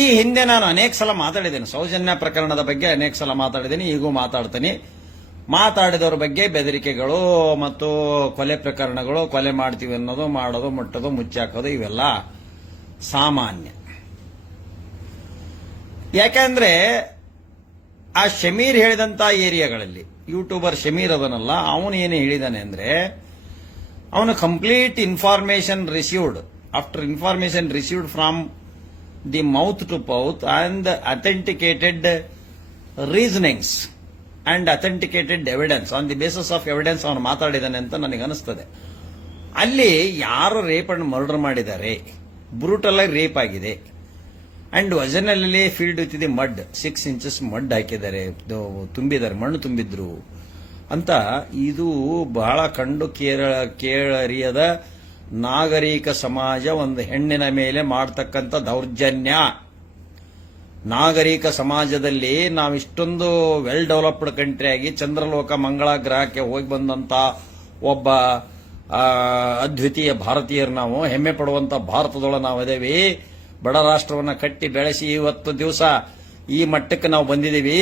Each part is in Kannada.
ಈ ಹಿಂದೆ ನಾನು ಅನೇಕ ಸಲ ಮಾತಾಡಿದ್ದೇನೆ, ಸೌಜನ್ಯ ಪ್ರಕರಣದ ಬಗ್ಗೆ ಅನೇಕ ಸಲ ಮಾತಾಡಿದ್ದೀನಿ, ಈಗೂ ಮಾತಾಡ್ತೀನಿ. ಮಾತಾಡಿದವ್ರ ಬಗ್ಗೆ ಬೆದರಿಕೆಗಳು ಮತ್ತು ಕೊಲೆ ಪ್ರಕರಣಗಳು, ಕೊಲೆ ಮಾಡ್ತೀವಿ ಅನ್ನೋದು, ಮಾಡೋದು, ಮುಟ್ಟೋದು, ಮುಚ್ಚಾಕೋದು ಇವೆಲ್ಲ ಸಾಮಾನ್ಯ. ಯಾಕೆಂದ್ರೆ ಆ ಶಮೀರ್ ಹೇಳಿದಂತ ಏರಿಯಾಗಳಲ್ಲಿ ಯೂಟ್ಯೂಬರ್ ಶಮೀರ್ ಅದನಲ್ಲ, ಅವನು ಏನು ಹೇಳಿದಾನೆ ಅಂದ್ರೆ, ಅವನು complete information received, after information received from the mouth to mouth and authenticated reasonings and authenticated evidence, on the basis of evidence ಅವನು ಮಾತಾಡಿದಾನೆ ಅಂತ ನನಗೆ ಅನಿಸ್ತದೆ. ಅಲ್ಲಿ ಯಾರು ರೇಪ್ ಅಂಡ್ ಮರ್ಡರ್ ಮಾಡಿದ್ದಾರೆ, ಬ್ರೂಟಲ್ ಆಗಿ ರೇಪ್ ಆಗಿದೆ, ಅಂಡ್ ವಜನಲ್ಲಿ filled with the mud, 6 inches mud ಹಾಕಿದ್ದಾರೆ, ತುಂಬಿದ್ದಾರೆ, ಮಣ್ಣು ತುಂಬಿದ್ರು ಅಂತ. ಇದು ಬಹಳ ಕಂಡು ಕೇಳರಿಯದ ನಾಗರಿಕ ಸಮಾಜ ಒಂದು ಹೆಣ್ಣಿನ ಮೇಲೆ ಮಾಡತಕ್ಕಂಥ ದೌರ್ಜನ್ಯ. ನಾಗರಿಕ ಸಮಾಜದಲ್ಲಿ ನಾವು ಇಷ್ಟೊಂದು ವೆಲ್ ಡೆವಲಪ್ಡ್ ಕಂಟ್ರಿ ಆಗಿ ಚಂದ್ರಲೋಕ ಮಂಗಳ ಗ್ರಹಕ್ಕೆ ಹೋಗಿ ಬಂದಂತ ಒಬ್ಬ ಅದ್ವಿತೀಯ ಭಾರತೀಯರು, ನಾವು ಹೆಮ್ಮೆ ಪಡುವಂತ ಭಾರತದೊಳಗೆ ನಾವು ಅದೇವಿ. ಬಡ ರಾಷ್ಟ್ರವನ್ನ ಕಟ್ಟಿ ಬೆಳೆಸಿ ಇವತ್ತು ದಿವಸ ಈ ಮಟ್ಟಕ್ಕೆ ನಾವು ಬಂದಿದ್ದೀವಿ.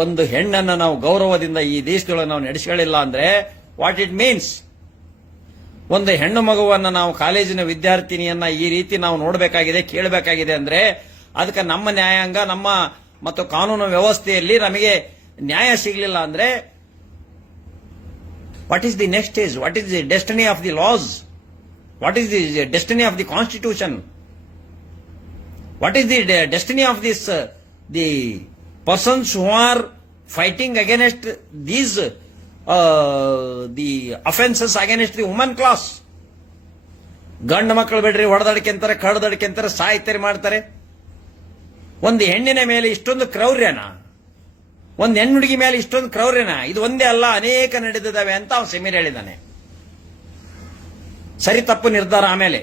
ಒಂದು ಹೆಣ್ಣನ್ನು ನಾವು ಗೌರವದಿಂದ ಈ ದೇಶದೊಳಗೆ ನಾವು ನಡೆಸಿಕೊಳ್ಳಿಲ್ಲ ಅಂದ್ರೆ ವಾಟ್ ಇಟ್ ಮೀನ್ಸ್? ಒಂದು ಹೆಣ್ಣು ಮಗುವನ್ನ ನಾವು ಕಾಲೇಜಿನ ವಿದ್ಯಾರ್ಥಿನಿಯನ್ನ ಈ ರೀತಿ ನಾವು ನೋಡಬೇಕಾಗಿದೆ, ಕೇಳಬೇಕಾಗಿದೆ ಅಂದ್ರೆ ಅದಕ್ಕೆ ನಮ್ಮ ನ್ಯಾಯಾಂಗ, ನಮ್ಮ ಮತ್ತು ಕಾನೂನು ವ್ಯವಸ್ಥೆಯಲ್ಲಿ ನಮಗೆ ನ್ಯಾಯ ಸಿಗಲಿಲ್ಲ ಅಂದ್ರೆ what is the next stage? What is the destiny of the laws? What is the destiny of the constitution? What is the destiny of this, the persons who are fighting against these, the offenses against the woman class? ಗಂಡು ಮಕ್ಕಳು ಬಿಡ್ರಿ, ಹೊಡೆದಡಿಕೆ ಅಂತಾರೆ, ಕಡ್ದಡಿಕೆ ಅಂತಾರೆ, ಸಾಯ್ತಾರೆ, ಮಾಡ್ತಾರೆ. ಒಂದು ಹೆಣ್ಣಿನ ಮೇಲೆ ಇಷ್ಟೊಂದು ಕ್ರೌರ್ಯನ, ಒಂದು ಹೆಣ್ಣುಡುಗಿ ಮೇಲೆ ಇಷ್ಟೊಂದು ಕ್ರೌರ್ಯನ? ಇದು ಒಂದೇ ಅಲ್ಲ, ಅನೇಕ ನಡೆದಿದ್ದಾವೆ ಅಂತ ಅವನು ಸಮೀರ್ ಹೇಳಿದ್ದಾನೆ. ಸರಿ ತಪ್ಪು ನಿರ್ಧಾರ ಆಮೇಲೆ,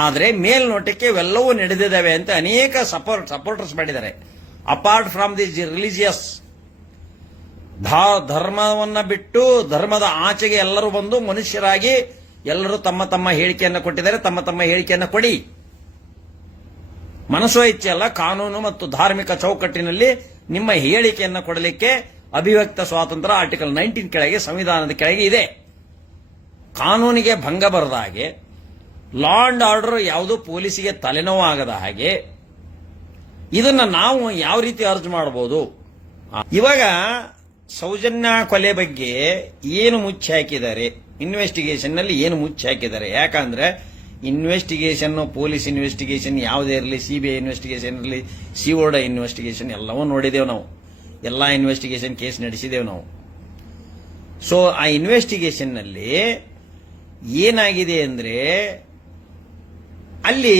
ಆದರೆ ಮೇಲ್ನೋಟಕ್ಕೆ ಇವೆಲ್ಲವೂ ನಡೆದಿದ್ದಾವೆ ಅಂತ ಅನೇಕ ಸಪೋರ್ಟರ್ಸ್ ಮಾಡಿದ್ದಾರೆ. ಅಪಾರ್ಟ್ ಫ್ರಮ್ ದಿ ರಿಲಿಜಿಯಸ್, ಧರ್ಮವನ್ನ ಬಿಟ್ಟು ಧರ್ಮದ ಆಚೆಗೆ ಎಲ್ಲರೂ ಬಂದು ಮನುಷ್ಯರಾಗಿ ಎಲ್ಲರೂ ತಮ್ಮ ತಮ್ಮ ಹೇಳಿಕೆಯನ್ನು ಕೊಟ್ಟಿದ್ದಾರೆ. ತಮ್ಮ ತಮ್ಮ ಹೇಳಿಕೆಯನ್ನು ಕೊಡಿ. ಮನಸ್ಸೋ ಇಚ್ಛೆ ಅಲ್ಲ, ಕಾನೂನು ಮತ್ತು ಧಾರ್ಮಿಕ ಚೌಕಟ್ಟಿನಲ್ಲಿ ನಿಮ್ಮ ಹೇಳಿಕೆಯನ್ನು ಕೊಡಲಿಕ್ಕೆ ಅಭಿವ್ಯಕ್ತ ಸ್ವಾತಂತ್ರ್ಯ ಆರ್ಟಿಕಲ್ 19 ಕೆಳಗೆ, ಸಂವಿಧಾನದ ಕೆಳಗೆ ಇದೆ. ಕಾನೂನಿಗೆ ಭಂಗ ಬರದ ಹಾಗೆ, ಲಾ ಅಂಡ್ ಆರ್ಡರ್ ಯಾವುದೋ ಪೊಲೀಸಿಗೆ ತಲೆನೋವು ಆಗದ ಹಾಗೆ ಇದನ್ನ ನಾವು ಯಾವ ರೀತಿ ಅರ್ಜ್ ಮಾಡಬಹುದು? ಇವಾಗ ಸೌಜನ್ಯ ಕೊಲೆ ಬಗ್ಗೆ ಏನು ಮುಚ್ಚಿ ಹಾಕಿದ್ದಾರೆ, ಇನ್ವೆಸ್ಟಿಗೇಷನ್ ನಲ್ಲಿ ಏನು ಮುಚ್ಚಿ ಹಾಕಿದ್ದಾರೆ? ಯಾಕಂದ್ರೆ ಇನ್ವೆಸ್ಟಿಗೇಷನ್, ಪೊಲೀಸ್ ಇನ್ವೆಸ್ಟಿಗೇಷನ್ ಯಾವುದೇ ಇರಲಿ, ಸಿಬಿಐ ಇನ್ವೆಸ್ಟಿಗೇಷನ್ ಇರಲಿ, ಸಿಒಡ ಇನ್ವೆಸ್ಟಿಗೇಷನ್ ಎಲ್ಲವೂ ನೋಡಿದೇವು ನಾವು. ಎಲ್ಲಾ ಇನ್ವೆಸ್ಟಿಗೇಷನ್ ಕೇಸ್ ನಡೆಸಿದೇವು ನಾವು. ಸೊ ಆ ಇನ್ವೆಸ್ಟಿಗೇಷನ್ ನಲ್ಲಿ ಏನಾಗಿದೆ ಅಂದ್ರೆ, ಅಲ್ಲಿ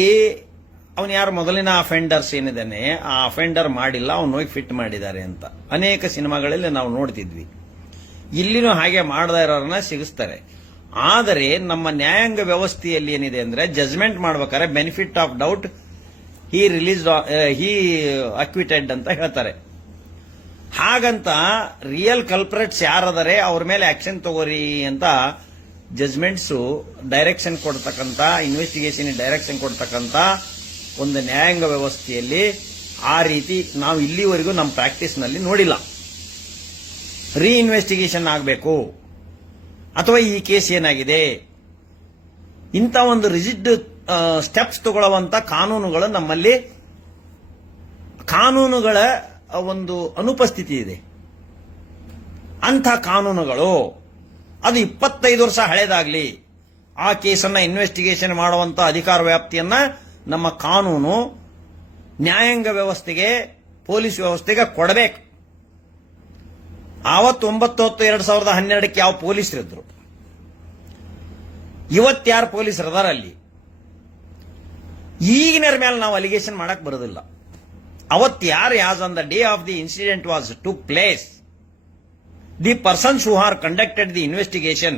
ಅವನು ಯಾರು ಮೊದಲಿನ ಅಫೆಂಡರ್ಸ್ ಏನಿದ್ದಾನೆ, ಆ ಅಫೆಂಡರ್ ಮಾಡಿಲ್ಲ, ಅವನು ಹೋಗಿ ಫಿಟ್ ಮಾಡಿದ್ದಾರೆ ಅಂತ ಅನೇಕ ಸಿನಿಮಾಗಳಲ್ಲಿ ನಾವು ನೋಡ್ತಿದ್ವಿ. ಇಲ್ಲಿನೂ ಹಾಗೆ ಮಾಡದೇ ಇರೋರನ್ನ ಸಿಗಿಸ್ತಾರೆ. ಆದರೆ ನಮ್ಮ ನ್ಯಾಯಾಂಗ ವ್ಯವಸ್ಥೆಯಲ್ಲಿ ಏನಿದೆ ಅಂದ್ರೆ, ಜಜ್ಮೆಂಟ್ ಮಾಡ್ಬೇಕಾದ್ರೆ benefit of doubt, he acquitted ಅಂತ ಹೇಳ್ತಾರೆ. ಹಾಗಂತ ರಿಯಲ್ ಕಲ್ಪ್ರೆಟ್ಸ್ ಯಾರದಾರೆ ಅವ್ರ ಮೇಲೆ ಆಕ್ಷನ್ ತಗೋರಿ ಅಂತ ಜಜ್ಮೆಂಟ್ಸ್ ಡೈರೆಕ್ಷನ್ ಕೊಡ್ತಕ್ಕಂಥ, ಇನ್ವೆಸ್ಟಿಗೇಷನ್ ಡೈರೆಕ್ಷನ್ ಕೊಡ್ತಕ್ಕಂಥ ಒಂದು ನ್ಯಾಯಾಂಗ ವ್ಯವಸ್ಥೆಯಲ್ಲಿ ಆ ರೀತಿ ನಾವು ಇಲ್ಲಿವರೆಗೂ ನಮ್ಮ ಪ್ರಾಕ್ಟೀಸ್ ನಲ್ಲಿ ನೋಡಿಲ್ಲ. ರೀ ಇನ್ವೆಸ್ಟಿಗೇಷನ್ ಆಗಬೇಕು, ಅಥವಾ ಈ ಕೇಸ್ ಏನಾಗಿದೆ, ಇಂಥ ಒಂದು ರಿಜಿಡ್ ಸ್ಟೆಪ್ಸ್ ತಗೊಳ್ಳುವಂತ ಕಾನೂನುಗಳು ನಮ್ಮಲ್ಲಿ, ಕಾನೂನುಗಳ ಒಂದು ಅನುಪಸ್ಥಿತಿ ಇದೆ. ಅಂಥ ಕಾನೂನುಗಳು ಅದು 25 ವರ್ಷ ಹಳೆದಾಗ್ಲಿ, ಆ ಕೇಸನ್ನ ಇನ್ವೆಸ್ಟಿಗೇಷನ್ ಮಾಡುವಂತ ಅಧಿಕಾರ ವ್ಯಾಪ್ತಿಯನ್ನ ನಮ್ಮ ಕಾನೂನು ನ್ಯಾಯಾಂಗ ವ್ಯವಸ್ಥೆಗೆ, ಪೊಲೀಸ್ ವ್ಯವಸ್ಥೆಗೆ ಕೊಡಬೇಕು. ಆವತ್ತು 9/10/2012 ಯಾವ ಪೊಲೀಸರಿದ್ರು, ಇವತ್ಯಾರು ಪೊಲೀಸರು ಅದಾರ ಅಲ್ಲಿ? ಈಗಿನ ಮೇಲೆ ನಾವು ಅಲಿಗೇಷನ್ ಮಾಡಕ್ ಬರೋದಿಲ್ಲ. ಅವತ್ತು ಯಾರು, as on the day of the incident was took place, the persons who are conducted the investigation,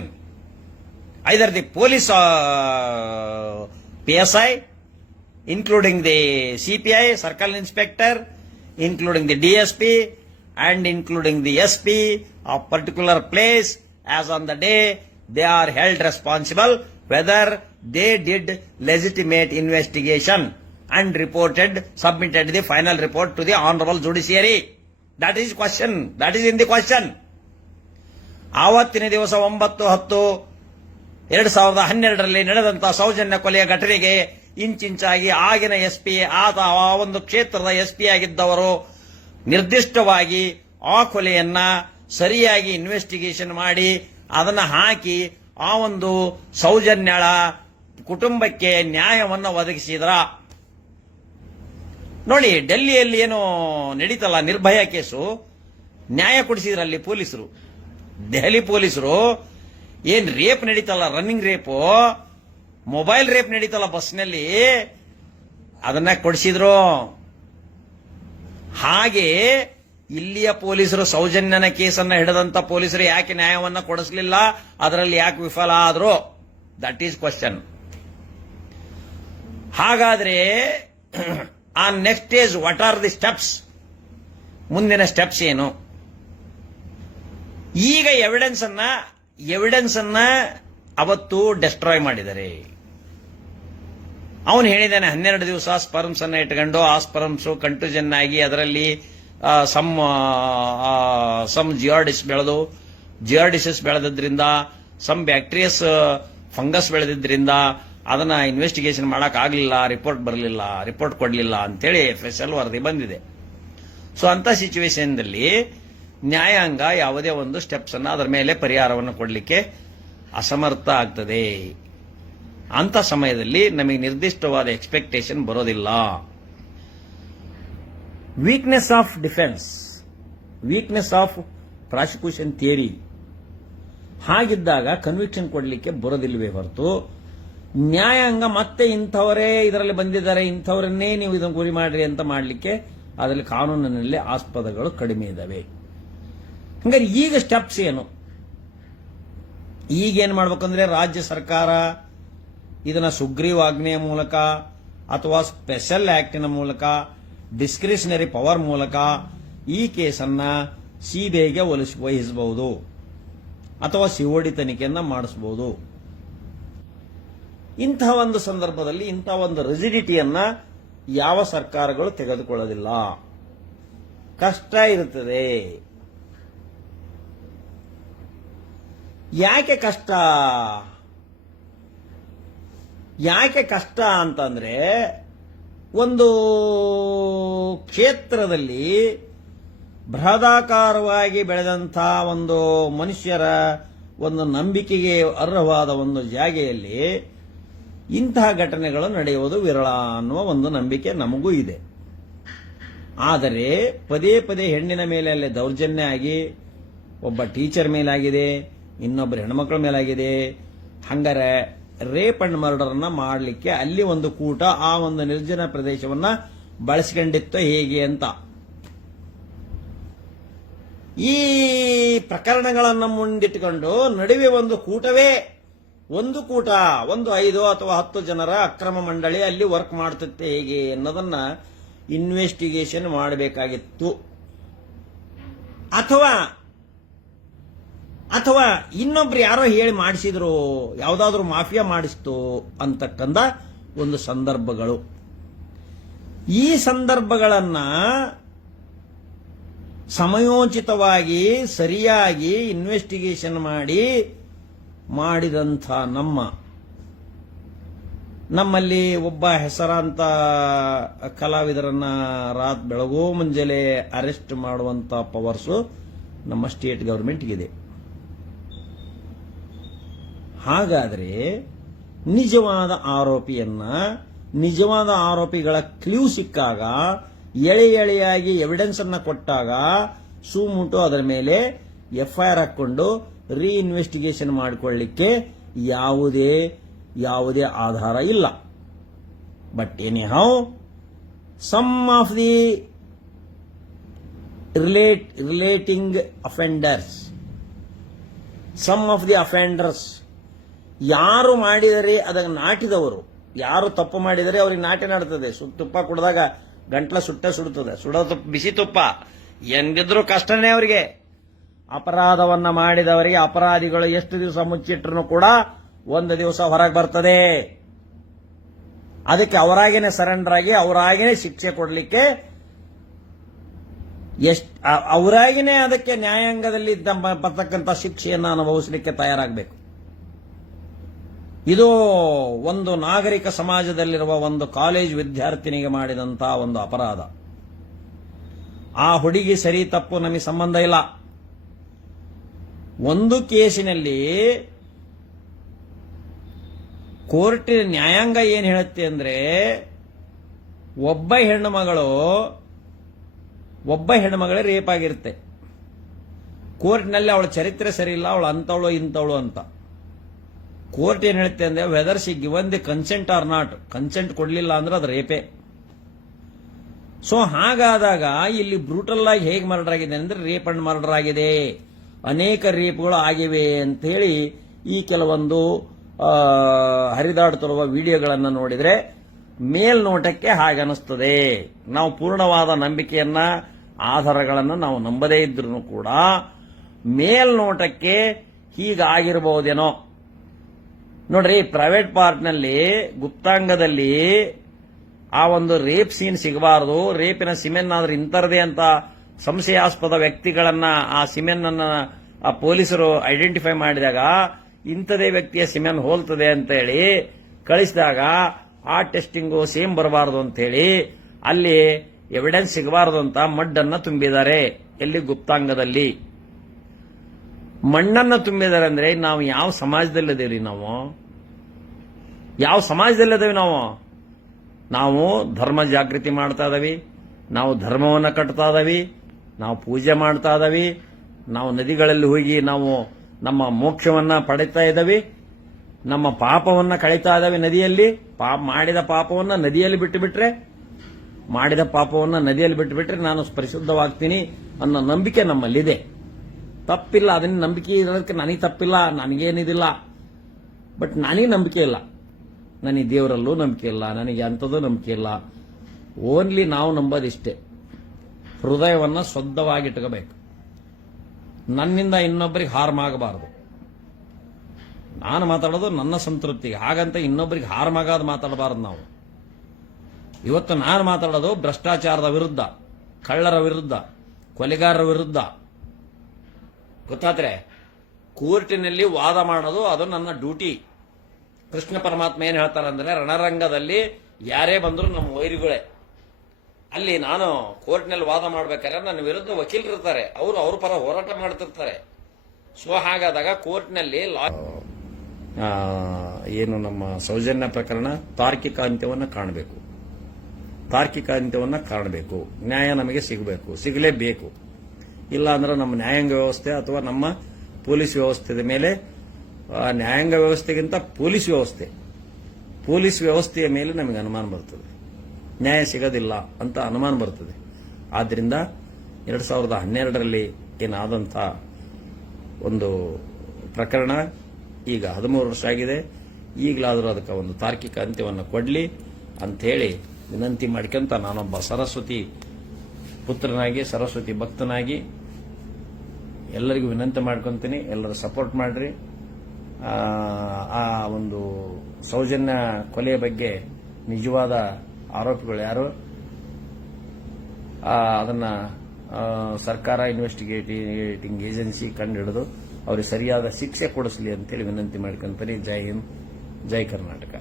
either the police PSI, including the CPI, Circle Inspector, including the DSP, and including the SP of particular place, as on the day they are held responsible whether they did legitimate investigation and submitted the final report to the honorable judiciary. That is question. That is in the question. ಆವತ್ತಿನ ದಿವಸ 9/10/2012 ನಡೆದಂತಹ ಸೌಜನ್ಯ ಕೊಲೆಯ ಘಟನೆಗೆ ಇಂಚಿಂಚಾಗಿ ಆಗಿನ SP ಆತ ಆ ಒಂದು ಕ್ಷೇತ್ರದ SP ಆಗಿದ್ದವರು ನಿರ್ದಿಷ್ಟವಾಗಿ ಆ ಕೊಲೆಯನ್ನ ಸರಿಯಾಗಿ ಇನ್ವೆಸ್ಟಿಗೇಷನ್ ಮಾಡಿ ಅದನ್ನ ಹಾಕಿ ಆ ಒಂದು ಸೌಜನ್ಯಳ ಕುಟುಂಬಕ್ಕೆ ನ್ಯಾಯವನ್ನು ಒದಗಿಸಿದ್ರ. ನೋಡಿ, ಡೆಲ್ಲಿಯಲ್ಲಿ ಏನು ನಡೀತಲ್ಲ ನಿರ್ಭಯ ಕೇಸು, ನ್ಯಾಯ ಕೊಡಿಸಿದ್ರಲ್ಲಿ ಪೊಲೀಸರು, ದೆಹಲಿ ಪೊಲೀಸರು. ಏನ್ ರೇಪ್ ನಡೀತಲ್ಲ, ರನ್ನಿಂಗ್ ರೇಪು, ಮೊಬೈಲ್ ರೇಪ್ ನಡೀತಲ್ಲ ಬಸ್ನಲ್ಲಿ, ಅದನ್ನ ಕೊಡಿಸಿದ್ರು. ಹಾಗೆ ಇಲ್ಲಿಯ ಪೊಲೀಸರು ಸೌಜನ್ಯನ ಕೇಸನ್ನ ಹಿಡಿದಂತ ಪೊಲೀಸರು ಯಾಕೆ ನ್ಯಾಯವನ್ನ ಕೊಡಿಸಲಿಲ್ಲ, ಅದರಲ್ಲಿ ಯಾಕೆ ವಿಫಲ ಆದ್ರು? That is question. ಹಾಗಾದ್ರೆ ಆ next stage, what are the steps? ಮುಂದಿನ ಸ್ಟೆಪ್ಸ್ ಏನು? ಈಗ ಎವಿಡೆನ್ಸ್ ಅನ್ನ ಅವತ್ತು ಡೆಸ್ಟ್ರಾಯ್ ಮಾಡಿದ್ದಾರೆ. ಅವನು ಹೇಳಿದ್ದಾನೆ 12 ದಿವಸ ಸ್ಪರ್ಮ್ಸ್ ಅನ್ನ ಇಟ್ಕೊಂಡು ಆ ಸ್ಪರ್ಮ್ಸ್ ಕಂಟ್ಯೂಷನ್ ಆಗಿ ಅದರಲ್ಲಿ ಸಮ್ ಜಿಯಾರ್ಡಿಸಿಸ್ ಬೆಳೆದ್ರಿಂದ, ಸಮ್ ಬ್ಯಾಕ್ಟೀರಿಯಸ್ ಫಂಗಸ್ ಬೆಳೆದಿದ್ರಿಂದ ಅದನ್ನ ಇನ್ವೆಸ್ಟಿಗೇಷನ್ ಮಾಡಕ್ ಆಗ್ಲಿಲ್ಲ, ರಿಪೋರ್ಟ್ ಕೊಡಲಿಲ್ಲ ಅಂತೇಳಿ FSL ವರದಿ ಬಂದಿದೆ. ಸೊ ಅಂತ ಸಿಚುವೇಶನ್ದಲ್ಲಿ ನ್ಯಾಯಾಂಗ ಯಾವುದೇ ಒಂದು ಸ್ಟೆಪ್ಸ್ ಅನ್ನ ಅದರ ಮೇಲೆ ಪರಿಹಾರವನ್ನು ಕೊಡಲಿಕ್ಕೆ ಅಸಮರ್ಥ ಆಗ್ತದೆ. ಅಂತ ಸಮಯದಲ್ಲಿ ನಮಗೆ ನಿರ್ದಿಷ್ಟವಾದ ಎಕ್ಸ್ಪೆಕ್ಟೇಷನ್ ಬರೋದಿಲ್ಲ. Weakness of defence, weakness of prosecution theory, ಹಾಗಿದ್ದಾಗ ಕನ್ವಿಕ್ಷನ್ ಕೊಡಲಿಕ್ಕೆ ಬರೋದಿಲ್ವೇ ಹೊರತು ನ್ಯಾಯಾಂಗ ಮತ್ತೆ ಇಂಥವರೇ ಇದರಲ್ಲಿ ಬಂದಿದ್ದಾರೆ, ಇಂಥವರನ್ನೇ ನೀವು ಇದನ್ನು ಗುರಿ ಮಾಡ್ರಿ ಅಂತ ಮಾಡಲಿಕ್ಕೆ ಅದರಲ್ಲಿ ಕಾನೂನಿನಲ್ಲಿ ಆಸ್ಪದಗಳು ಕಡಿಮೆ ಇದ್ದಾವೆ. ಹಂಗಾರೆ ಈಗ ಸ್ಟೆಪ್ಸ್ ಏನು? ಈಗೇನು ಮಾಡ್ಬೇಕಂದ್ರೆ ರಾಜ್ಯ ಸರ್ಕಾರ ಇದನ್ನ ಸುಗ್ರೀವಾಜ್ಞೆಯ ಮೂಲಕ ಅಥವಾ ಸ್ಪೆಷಲ್ ಆಕ್ಟಿನ ಮೂಲಕ, ಡಿಸ್ಕ್ರಿಷನರಿ ಪವರ್ ಮೂಲಕ ಈ ಕೇಸನ್ನ ಸಿಬಿಐಗೆ ವಹಿಸಬಹುದು ಅಥವಾ COD ತನಿಖೆಯನ್ನ ಮಾಡಿಸಬಹುದು. ಇಂತಹ ಒಂದು ಸಂದರ್ಭದಲ್ಲಿ ಇಂತಹ ಒಂದು ರಿಜಿಡಿಟಿಯನ್ನ ಯಾವ ಸರ್ಕಾರಗಳು ತೆಗೆದುಕೊಳ್ಳೋದಿಲ್ಲ. ಕಷ್ಟ ಇರುತ್ತದೆ. ಯಾಕೆ ಕಷ್ಟ ಅಂತಂದ್ರೆ, ಒಂದು ಕ್ಷೇತ್ರದಲ್ಲಿ ಬೃಹದಾಕಾರವಾಗಿ ಬೆಳೆದಂಥ ಒಂದು ಮನುಷ್ಯರ ಒಂದು ನಂಬಿಕೆಗೆ ಅರ್ಹವಾದ ಒಂದು ಜಾಗೆಯಲ್ಲಿ ಇಂತಹ ಘಟನೆಗಳು ನಡೆಯುವುದು ವಿರಳ ಅನ್ನುವ ಒಂದು ನಂಬಿಕೆ ನಮಗೂ ಇದೆ. ಆದರೆ ಪದೇ ಪದೇ ಹೆಣ್ಣಿನ ಮೇಲೆ ಅಲ್ಲಿ ದೌರ್ಜನ್ಯ ಆಗಿ, ಒಬ್ಬ ಟೀಚರ್ ಮೇಲಾಗಿದೆ, ಇನ್ನೊಬ್ಬರು ಹೆಣ್ಮಕ್ಳ ಮೇಲಾಗಿದೆ. ಹಂಗಾರೆ ರೇಪ್ ಅಂಡ್ ಮರ್ಡರ್ ಅನ್ನ ಮಾಡಲಿಕ್ಕೆ ಅಲ್ಲಿ ಒಂದು ಕೂಟ ಆ ಒಂದು ನಿರ್ಜನ ಪ್ರದೇಶವನ್ನ ಬಳಸಿಕೊಂಡಿತ್ತು ಹೇಗೆ ಅಂತ. ಈ ಪ್ರಕರಣಗಳನ್ನು ಮುಂದಿಟ್ಟುಕೊಂಡು ನಡುವೆ ಒಂದು ಕೂಟವೇ, ಒಂದು 5 ಅಥವಾ 10 ಜನರ ಅಕ್ರಮ ಮಂಡಳಿ ಅಲ್ಲಿ ವರ್ಕ್ ಮಾಡ್ತಿತ್ತೆ ಹೇಗೆ ಅನ್ನೋದನ್ನ ಇನ್ವೆಸ್ಟಿಗೇಷನ್ ಮಾಡಬೇಕಾಗಿತ್ತು. ಅಥವಾ ಇನ್ನೊಬ್ರು ಯಾರೋ ಹೇಳಿ ಮಾಡಿಸಿದ್ರು, ಯಾವುದಾದ್ರೂ ಮಾಫಿಯಾ ಮಾಡಿಸ್ತು ಅಂತಕ್ಕಂಥ ಒಂದು ಸಂದರ್ಭಗಳು. ಈ ಸಂದರ್ಭಗಳನ್ನ ಸಮಯೋಚಿತವಾಗಿ ಸರಿಯಾಗಿ ಇನ್ವೆಸ್ಟಿಗೇಷನ್ ಮಾಡಿದಂಥ ನಮ್ಮಲ್ಲಿ ಒಬ್ಬ ಹೆಸರಾಂತ ಕಲಾವಿದರನ್ನ ಬೆಳಗೋ ಮುಂಜಾನೆ ಅರೆಸ್ಟ್ ಮಾಡುವಂತ ಪವರ್ಸು ನಮ್ಮ ಸ್ಟೇಟ್ ಗವರ್ಮೆಂಟ್ಗಿದೆ. ಹಾಗಾದ್ರೆ ನಿಜವಾದ ಆರೋಪಿಗಳ ಕ್ಲೂ ಸಿಕ್ಕಾಗ, ಎಳೆಯಾಗಿ ಎವಿಡೆನ್ಸ್ ಅನ್ನ ಕೊಟ್ಟಾಗ ಸುಮುಟು ಅದರ ಮೇಲೆ FIR ಹಾಕೊಂಡು ರೀಇನ್ವೆಸ್ಟಿಗೇಷನ್ ಮಾಡಿಕೊಳ್ಳಲಿಕ್ಕೆ ಯಾವುದೇ ಆಧಾರ ಇಲ್ಲ. But anyhow some of the relating offenders, some of the offenders, ಯಾರು ಮಾಡಿದರೆ ಅದಕ್ಕೆ ನಾಟಿದವರು, ಯಾರು ತಪ್ಪು ಮಾಡಿದರೆ ಅವ್ರಿಗೆ ನಾಟಿ ನಾಡ್ತದೆ. ತುಪ್ಪ ಕುಡಿದಾಗ ಗಂಟ್ಲ ಸುಡುತ್ತದೆ. ಸುಡೋ ತುಪ್ಪ, ಬಿಸಿ ತುಪ್ಪ ಎಂದಿದ್ರು ಕಷ್ಟನೇ ಅವರಿಗೆ. ಅಪರಾಧವನ್ನ ಮಾಡಿದವರಿಗೆ ಅಪರಾಧಿಗಳು ಎಷ್ಟು ದಿವಸ ಮುಚ್ಚಿಟ್ರು ಕೂಡ ಒಂದು ದಿವಸ ಹೊರಗೆ ಬರ್ತದೆ. ಅದಕ್ಕೆ ಅವರಾಗೇನೆ ಸರೆಂಡರ್ ಆಗಿ ಅವರಾಗೇನೆ ಶಿಕ್ಷೆ ಕೊಡಲಿಕ್ಕೆ ಅವರಾಗಿನೇ ಅದಕ್ಕೆ ನ್ಯಾಯಾಂಗದಲ್ಲಿ ಬರ್ತಕ್ಕಂಥ ಶಿಕ್ಷೆಯನ್ನು ಅನುಭವಿಸಲಿಕ್ಕೆ ತಯಾರಾಗಬೇಕು. ಇದು ಒಂದು ನಾಗರಿಕ ಸಮಾಜದಲ್ಲಿರುವ ಒಂದು ಕಾಲೇಜ್ ವಿದ್ಯಾರ್ಥಿನಿಗೆ ಮಾಡಿದಂತಹ ಒಂದು ಅಪರಾಧ. ಆ ಹುಡುಗಿ ಸರಿ ತಪ್ಪು ನಮಗೆ ಸಂಬಂಧ ಇಲ್ಲ. ಒಂದು ಕೇಸಿನಲ್ಲಿ ಕೋರ್ಟಿನ ನ್ಯಾಯಾಂಗ ಏನು ಹೇಳುತ್ತೆ ಅಂದ್ರೆ, ಒಬ್ಬ ಹೆಣ್ಣುಮಗಳೇ ರೇಪ್ ಆಗಿರುತ್ತೆ. ಕೋರ್ಟ್ನಲ್ಲಿ ಅವಳ ಚರಿತ್ರೆ ಸರಿ ಇಲ್ಲ, ಅವಳು ಅಂತವಳು ಇಂಥವಳು ಅಂತ. ಕೋರ್ಟ್ ಏನ್ ಹೇಳುತ್ತೆ ಅಂದ್ರೆ, whether she given the consent or not, consent ಕೊಡ್ಲಿಲ್ಲ ಅಂದ್ರೆ ಅದು ರೇಪೇ. ಸೊ ಹಾಗಾದಾಗ ಇಲ್ಲಿ ಬ್ರೂಟಲ್ ಆಗಿ ಹೇಗೆ ಮರ್ಡರ್ ಆಗಿದೆ ಅಂದ್ರೆ, ರೇಪ್ ಅಂಡ್ ಮರ್ಡರ್ ಆಗಿದೆ, ಅನೇಕ ರೇಪ್ಗಳು ಆಗಿವೆ ಅಂತ ಹೇಳಿ ಈ ಕೆಲವೊಂದು ಹರಿದಾಡುತ್ತಿರುವ ವಿಡಿಯೋಗಳನ್ನು ನೋಡಿದ್ರೆ ಮೇಲ್ನೋಟಕ್ಕೆ ಹಾಗನಿಸ್ತದೆ. ನಾವು ಪೂರ್ಣವಾದ ನಂಬಿಕೆಯನ್ನ ಆಧಾರಗಳನ್ನು ನಾವು ನಂಬದೇ ಇದ್ರೂ ಕೂಡ ಮೇಲ್ನೋಟಕ್ಕೆ ಹೀಗಾಗಿರಬಹುದೇನೋ. ನೋಡ್ರಿ, ಪ್ರೈವೇಟ್ ಪಾರ್ಟ್ನಲ್ಲಿ ಗುಪ್ತಾಂಗದಲ್ಲಿ ಆ ಒಂದು ರೇಪ್ ಸೀನ್ ಸಿಗಬಾರದು, ರೇಪಿನ ಸಿಮೆನ್ ಆದ್ರೆ ಇಂಥರದೇ ಅಂತ ಸಂಶಯಾಸ್ಪದ ವ್ಯಕ್ತಿಗಳನ್ನ ಆ ಸಿಮೆನ್ ಅನ್ನ ಆ ಪೊಲೀಸರು ಐಡೆಂಟಿಫೈ ಮಾಡಿದಾಗ ಇಂಥದೇ ವ್ಯಕ್ತಿಯ ಸಿಮೆನ್ ಹೋಲ್ತದೆ ಅಂತ ಹೇಳಿ ಕಳಿಸಿದಾಗ ಆ ಟೆಸ್ಟಿಂಗು ಸೇಮ್ ಬರಬಾರದು ಅಂತ ಹೇಳಿ ಅಲ್ಲಿ ಎವಿಡೆನ್ಸ್ ಸಿಗಬಾರದು ಅಂತ ಮಣ್ಣನ್ನ ತುಂಬಿದ್ದಾರೆ. ಎಲ್ಲಿ? ಗುಪ್ತಾಂಗದಲ್ಲಿ ಮಣ್ಣನ್ನ ತುಂಬಿದ್ದಾರೆ. ಅಂದ್ರೆ ನಾವು ಯಾವ ಸಮಾಜದಲ್ಲಿದ್ದೇವೆ? ಯಾವ ಸಮಾಜದಲ್ಲಿದ್ದೇವೆ? ನಾವು ಧರ್ಮ ಜಾಗೃತಿ ಮಾಡ್ತಾ ಇದ್ದೀವಿ, ನಾವು ಧರ್ಮವನ್ನ ಕಟ್ತಾ ಇದ್ದೀವಿ, ನಾವು ಪೂಜೆ ಮಾಡ್ತಾ ಇದ್ದೀವಿ, ನಾವು ನದಿಗಳಲ್ಲಿ ಹೋಗಿ ನಾವು ನಮ್ಮ ಮೋಕ್ಷವನ್ನ ಪಡಿತಾ ಇದ್ದೀವಿ, ನಮ್ಮ ಪಾಪವನ್ನ ಕಳೀತಾ ಇದ್ದಾವೆ ನದಿಯಲ್ಲಿ. ಮಾಡಿದ ಪಾಪವನ್ನ ನದಿಯಲ್ಲಿ ಬಿಟ್ಟುಬಿಟ್ರೆ ನಾನು ಪರಿಶುದ್ಧವಾಗ್ತೀನಿ ಅನ್ನೋ ನಂಬಿಕೆ ನಮ್ಮಲ್ಲಿದೆ. ತಪ್ಪಿಲ್ಲ, ಅದನ್ನ ನಂಬಿಕೆ ಇರೋದಕ್ಕೆ ನನಗೆ ತಪ್ಪಿಲ್ಲ, ನನಗೇನಿದಿಲ್ಲ. ಬಟ್ ನನಗೆ ನಂಬಿಕೆ ಇಲ್ಲ, ನನಗೆ ದೇವರಲ್ಲೂ ನಂಬಿಕೆ ಇಲ್ಲ, ನನಗೆ ಅಂಥದ್ದು ನಂಬಿಕೆ ಇಲ್ಲ. ಓನ್ಲಿ ನಾವು ನಂಬೋದಿಷ್ಟೇ, ಹೃದಯವನ್ನ ಶುದ್ಧವಾಗಿಟ್ಕೋಬೇಕು. ನನ್ನಿಂದ ಇನ್ನೊಬ್ಬರಿಗೆ ಹಾರ್ಮ್ ಆಗಬಾರದು. ನಾನು ಮಾತಾಡೋದು ನನ್ನ ಸಂತೃಪ್ತಿಗೆ, ಹಾಗಂತ ಇನ್ನೊಬ್ಬರಿಗೆ ಹಾರ್ಮ್ ಆಗೋದು ಮಾತಾಡಬಾರದು ನಾವು. ಇವತ್ತು ನಾನು ಮಾತಾಡೋದು ಭ್ರಷ್ಟಾಚಾರದ ವಿರುದ್ಧ, ಕಳ್ಳರ ವಿರುದ್ಧ, ಕೊಲೆಗಾರರ ವಿರುದ್ಧ. ಗೊತ್ತಾದ್ರೆ ಕೋರ್ಟಿನಲ್ಲಿ ವಾದ ಮಾಡೋದು ಅದು ನನ್ನ ಡ್ಯೂಟಿ. ಕೃಷ್ಣ ಪರಮಾತ್ಮ ಏನ್ ಹೇಳ್ತಾರಂದ್ರೆ, ರಣರಂಗದಲ್ಲಿ ಯಾರೇ ಬಂದ್ರು ನಮ್ಮ ವೈರಿಗಳೇ. ಅಲ್ಲಿ ನಾನು ಕೋರ್ಟ್ನಲ್ಲಿ ವಾದ ಮಾಡ್ಬೇಕಾದ್ರೆ ನನ್ನ ವಿರುದ್ಧ ವಕೀಲರು ಇರ್ತಾರೆ, ಅವರು ಅವ್ರ ಪರ ಹೋರಾಟ ಮಾಡ್ತಿರ್ತಾರೆ. ಸೊ ಹಾಗಾದಾಗ ಕೋರ್ಟ್ನಲ್ಲಿ ಏನು ನಮ್ಮ ಸೌಜನ್ಯ ಪ್ರಕರಣ ತಾರ್ಕಿಕ ಅಂತ್ಯವನ್ನು ಕಾಣಬೇಕು. ನ್ಯಾಯ ನಮಗೆ ಸಿಗಲೇಬೇಕು. ಇಲ್ಲ ಅಂದ್ರೆ ನಮ್ಮ ನ್ಯಾಯಾಂಗ ವ್ಯವಸ್ಥೆ ಅಥವಾ ನಮ್ಮ ಪೊಲೀಸ್ ವ್ಯವಸ್ಥೆಯ ಮೇಲೆ, ನ್ಯಾಯಾಂಗ ವ್ಯವಸ್ಥೆಗಿಂತ ಪೊಲೀಸ್ ವ್ಯವಸ್ಥೆಯ ಮೇಲೆ ನಮಗೆ ಅನುಮಾನ ಬರ್ತದೆ, ನ್ಯಾಯ ಸಿಗೋದಿಲ್ಲ ಅಂತ ಅನುಮಾನ ಬರ್ತದೆ. ಆದ್ರಿಂದ 2012ರಲ್ಲಿ ಏನಾದಂಥ ಒಂದು ಪ್ರಕರಣ ಈಗ 13 ವರ್ಷ ಆಗಿದೆ. ಈಗಲಾದರೂ ಅದಕ್ಕೆ ಒಂದು ತಾರ್ಕಿಕ ಅಂತ್ಯವನ್ನು ಕೊಡಲಿ ಅಂಥೇಳಿ ವಿನಂತಿ ಮಾಡ್ಕೊಂತ ನಾನೊಬ್ಬ ಸರಸ್ವತಿ ಪುತ್ರನಾಗಿ, ಸರಸ್ವತಿ ಭಕ್ತನಾಗಿ ಎಲ್ಲರಿಗೂ ವಿನಂತಿ ಮಾಡ್ಕೊಂತೀನಿ. ಎಲ್ಲರೂ ಸಪೋರ್ಟ್ ಮಾಡ್ರಿ. ಆ ಒಂದು ಸೌಜನ್ಯ ಕೊಲೆಯ ಬಗ್ಗೆ ನಿಜವಾದ ಆರೋಪಿಗಳು ಯಾರು, ಅದನ್ನ ಸರ್ಕಾರ ಇನ್ವೆಸ್ಟಿಗೇಟಿಂಗ್ ಏಜೆನ್ಸಿ ಕಂಡುಹಿಡಿದು ಅವ್ರಿಗೆ ಸರಿಯಾದ ಶಿಕ್ಷೆ ಕೊಡಿಸಲಿ ಅಂತೇಳಿ ವಿನಂತಿ ಮಾಡ್ಕೊಂತೀನಿ. ಜೈ ಹಿಂದ್, ಜೈ ಕರ್ನಾಟಕ.